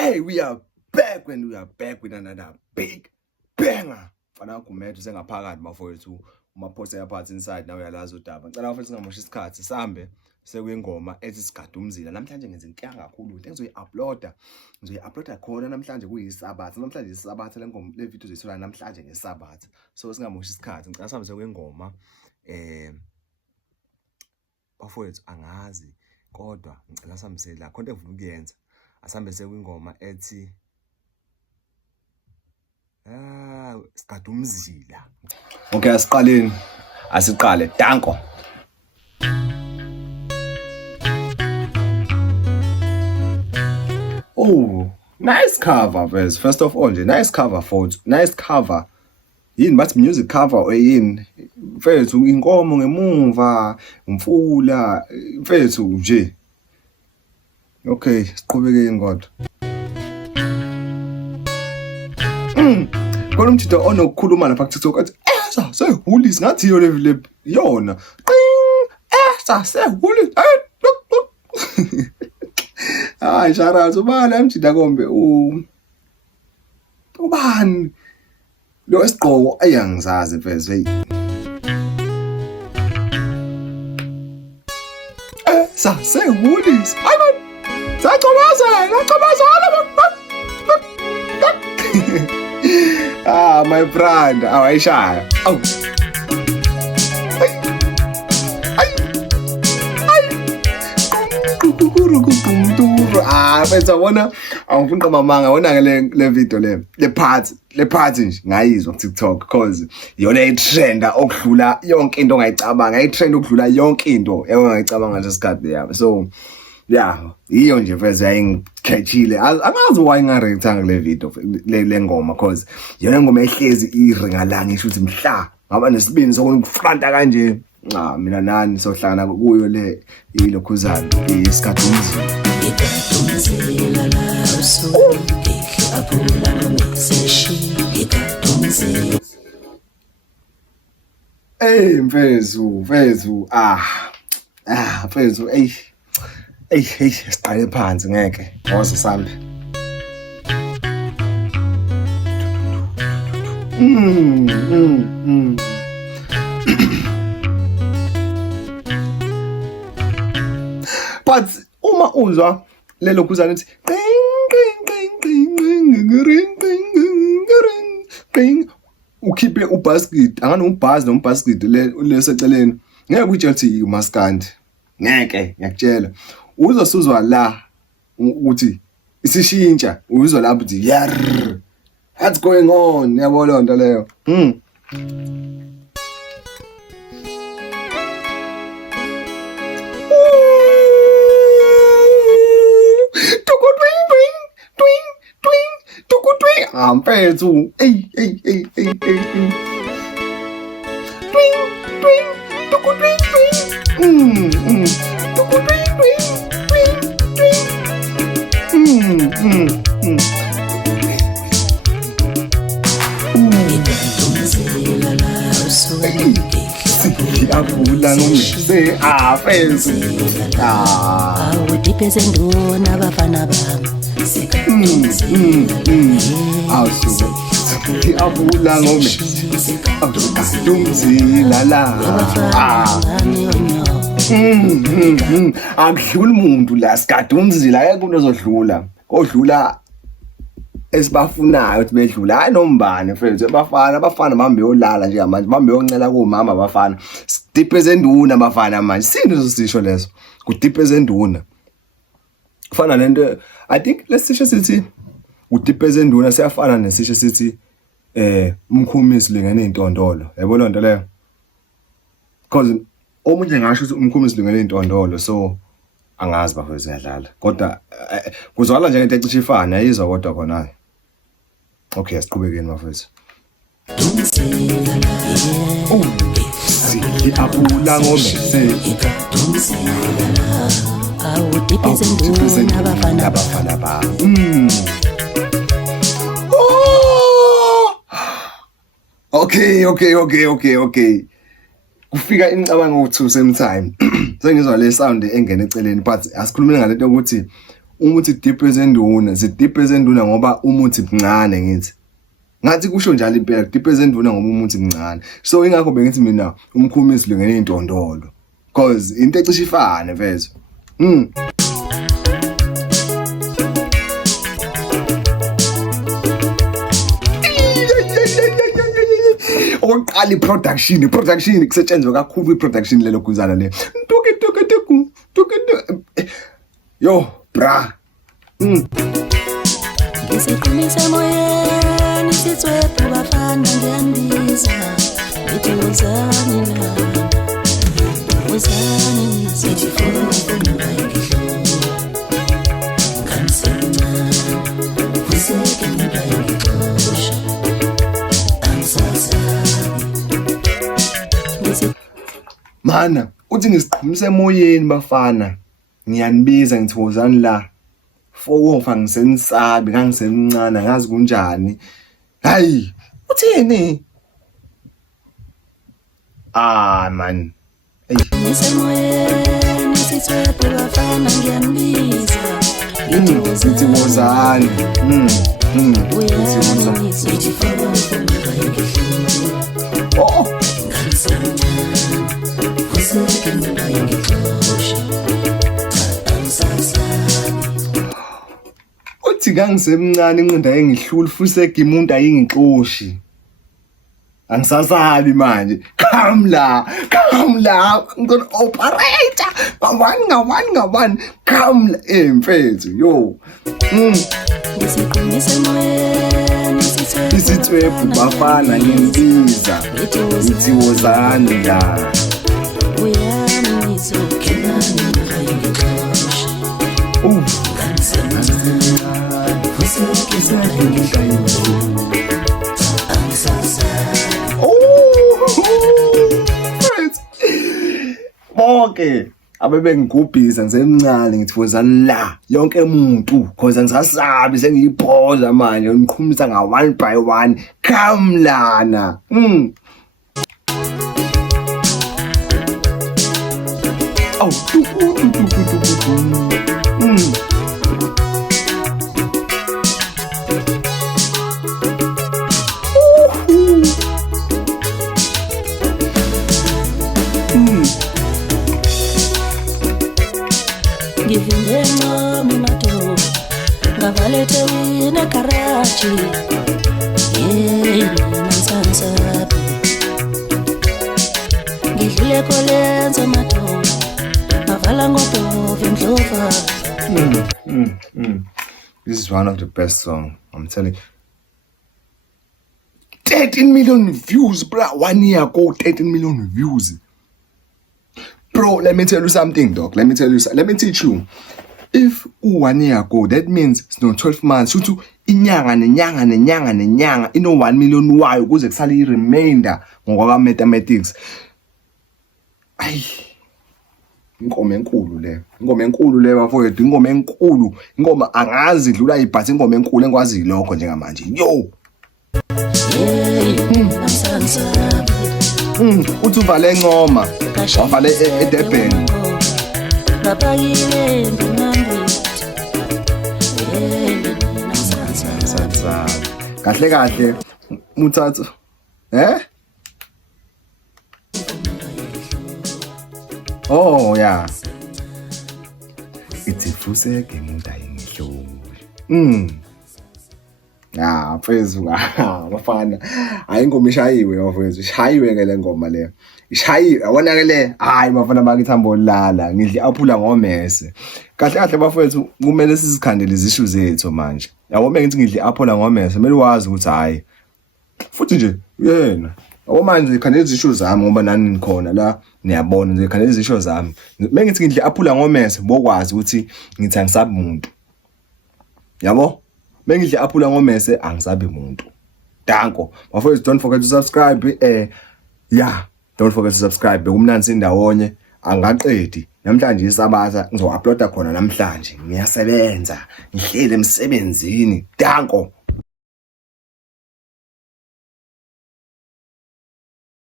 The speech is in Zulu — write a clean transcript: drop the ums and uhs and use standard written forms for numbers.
Hey, we are back with another big banger. Fana kumethu sengaphakathi bafowethu umaphosa yaphathi inside nawe uyalazi udaba. Ngicela mfethu singamoshi isikhathi sambe sekuyingoma ethi sigadumzila. Namhlanje ngenza inkinga kakhulu into engizoyi-uploada. Ngizoyi-uploada khona namhlanje kuyisabatha. Namhlanje isabatha le ngoma le video zisula namhlanje ngesabatha. So singamoshi isikhathi. Ngicela sambe sekuyingoma bafowethu angazi kodwa ngicela sambe la khona engifuna ukuyenza. Asambe sekuyingoma ethi sigadumzila. Okay, asiqale danko. Oh, nice cover first of all nje nice cover photo, nice cover. Yini bathi music cover oyini mfethu inkomo ngemuva umfula mfethu nje. Okay, siqhubeke ngodwa. Kodwa umthito onokukhuluma lapha ku TikTok athi sehulisi ngathi yo le yona. Sehulisi. Hayi shara ubani amthita kombe ubani lo esiqoko ayangizazi mfethu hey. Sehulisi. My brand, awayishaya. Bese wona awufuna qamamanga wona ke le video le part nje ngayizwa ku TikTok because yona itrenda okudlula yonke into ongayicabanga, itrend okudlula yonke into engayicabanga nje isikhathi yami. So yeah, iyo nje veze ayingicatchile. Angazi why ngarate le video le ngoma because yona ngoma ehlezi iringalanga isho ukuthi mhla ngaba nesibini sokufranta kanje. Mina nani sohlangana kuyo le ilokhuzana isikhathumzi. Ngigadumzela la usuku aphula nomeseshi ngigadumzela. Hey mfezu mfezu siqale phansi ngeke ngoze sambe. But uma uzwa lelo kuzana lithi ukhiphe ubasket angani ubhasi nombasket le seceleni ngeke utshela ukuthi umaskandi ngeke ngiyakutshela uzosuzwa la ukuthi isishintsha uzwa lapho uthi yar what's going on yabo le nto leyo. Mfethu Abula ngomse afenzi awudipeze ndona abafana bami awusuke abula ngomse agadumzila la akudlula umuntu la sigadumzila ayekho umuntu ozodlula odlula esibafunayo ukuthi bedlula hayi nombane mfethu abafana mambe yolala nje manje mambe yoncela komama abafana sidipeze enduna abafana manje sini uzosisho leso kudipeze enduna kufana lento I think lesisho sithi udipeze enduna siyafana nesisho sithi umkhumisi lengane intondolo yabo lo nto leyo because omunye ngasho ukuthi umkhumisi lengane intondolo so angazi bafethu siyadlala kodwa kuzwakala nje into ecishe ifana ayizwa kodwa khona. Okay, asiqhubekeni mafethu. Abula ngomse awudipeze nduna abafana ba. Okay. Kufika imicabango ukuthi same time. Sengizwa le sound engene eceleni but asikhulumeni ngalento ukuthi umuthi deep ezenduna deep ezenduna ngoba umuthi mncane ngithi ngathi kusho njalo impela deep ezenduna ngoba umuthi mncane so ingakho bengithi mina umkhumisi lungene intondolo cause into ecishe ifane mfethu oqala iproduction kusetshenzwe kakhulu iproduction lelo kuzana le yo bra ngisiqinise moyeni sithwephe bafana ngiyandiza ngithi wozani la wozani sithi funa kansenga kuseke ngibayikosha ansasa mana uthi ngisiqhumise emoyeni bafana ngiyanibiza ngithi wozani la fowofa ngisenisabi ngangisemncane angazi kunjani hayi uthini man ngisemoyeni sithwephe bafana ngiyanibiza ngithi wozani uyani sithi funa oh kuseke ngibayikosha ansasa uthi ngangisemncane inqinda engihlula futhi umuntu ayingixoshi angisasabi manje come la I'm gonna operate ngawani come la mfethu yo ngisiqinise moyeni isithwephu bafana ngiyandiza ngithi wozani la uyani ngizokhelana ngayikosha bonke abebengigubhisa ngisemncane ngithi wozani la yonke umuntu cause angisasabi sengiyiphoza manje ngiqhumisa nga one by one come lana ngivinde nqomi madoda ngavalete wina garaji namsansabi ngidlule kolenza madoda ngavala ngobhova endlova This is one of the best songs, I'm telling you. 13 million views, bro. 1 year ago, 13 million views. Bro, let me tell you something, dog. Let me teach you. If 1 year ago, that means it's not 12 months. Shutu inyanga. You know 1 million why? Because exactly remainder ngoba mathematics. Ay. Ingoma enkulu le bafowethu, ingoma enkulu. Ingoma angazi idlula ibhathi ingoma enkulu engikwazi lokho njengamanje. Yo. Uthi uvale encoma wavale eDurban kahle muthatha oh yeah ithi fuseke umuntu ayingihlobo mfethu bafana hayi ingoma ishayiwe mfethu ishayiwe ke le ngoma le ishayiwe yabona ke le hayi bafana bakithambo lala ngidli aphula ngomese kahle bafethu kumele sizikhandele izishu zethu manje yabo mengithi ngidli aphula ngomese kumele wazi ukuthi hayi futhi nje yena yabo manje ikhandele izishu zami ngoba nani nikhona la niyabona nje ikhandele izishu zami mengithi ngidli aphula ngomese bokwazi ukuthi ngithi angisabi umuntu yabo Mengidle aphula ngomese angisabi umuntu. Danko. Bafowethu don't forget to subscribe. Don't forget to subscribe. Bekumnansi indawonye angaqedi. Namhlanje isabatha ngizo-uploada khona namhlanje. Ngiyasebenza. Ngihlele emsebenzini. Danko.